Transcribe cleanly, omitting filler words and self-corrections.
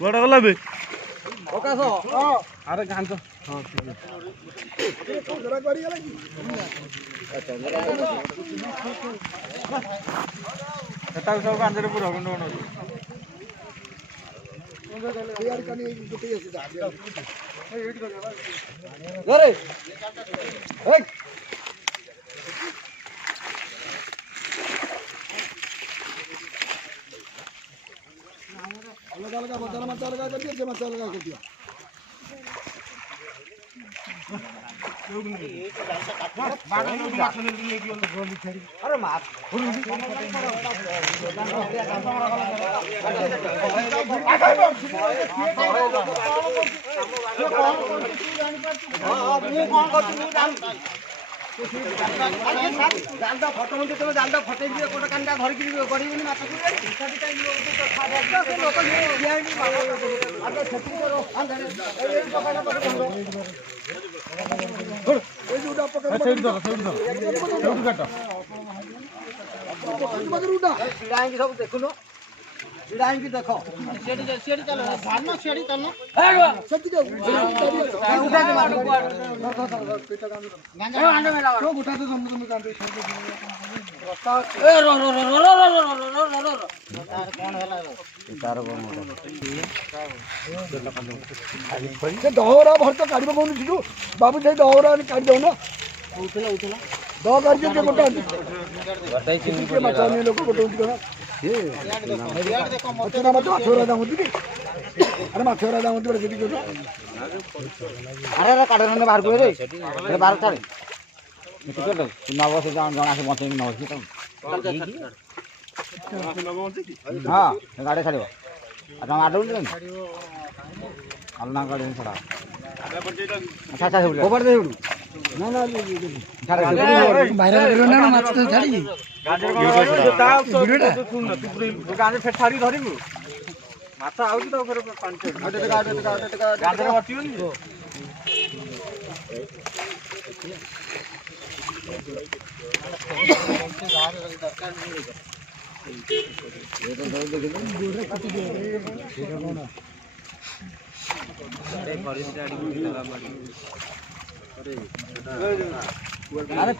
बड़ा वाला भी ओका सो अरे गान तो हां जरा करी गला की सेटा सब गान रे पूरा गुंड गुंड यार कनी गुटी আছে अरे ए अलग अलग मसाला कर दिया मसाला कर दिया अरे मार जालटा फटो म्हणजे तुम्ही जालटा फटे दिए कोटा कांदा धर की गडी बनी माथा कुरे साठी काय लोक आता छत्री करो अंदर ए जुडा पकड़ साइड दो साइड काटा पकड़ उडा सीढ़ाएंगे सब देखो लो सीढ़ाएंगे देखो सीढ़ी चलो मारना सीढ़ी चलना सत्ती का उठा के मारो गांजा आंडे में लगा तो उठा दे तुम कांटे ए रो रो रो रो रो रो रो रो तार कौन हैला तार को मोटा दहरा भर तो काढी कोन छिटू बाबू से दहरा काढी दो ना उठला उठला दो कर के मोटा बताई के मचाने लोग को उठ गया ये देखो मोटा मत छोरा दा मुदी अरे मा छोरा दा मुदी बड़े सिटी को अरे अरे काढे ने बाहर को रे अरे बाहर छाड़े टिकट नव से जणा से बचे नव से हां गाड़ी छाड़ियो आ आडो ने अलना गाड़ी छाड़ा अच्छा अच्छा गोबर दे ना ना बाहर करो ना माछ तो छाड़ी गाजर को वीडियो गाजर फेट छाड़ी धरिबु माछ आउची तो फेर पांच गाजर बटियो नी अरे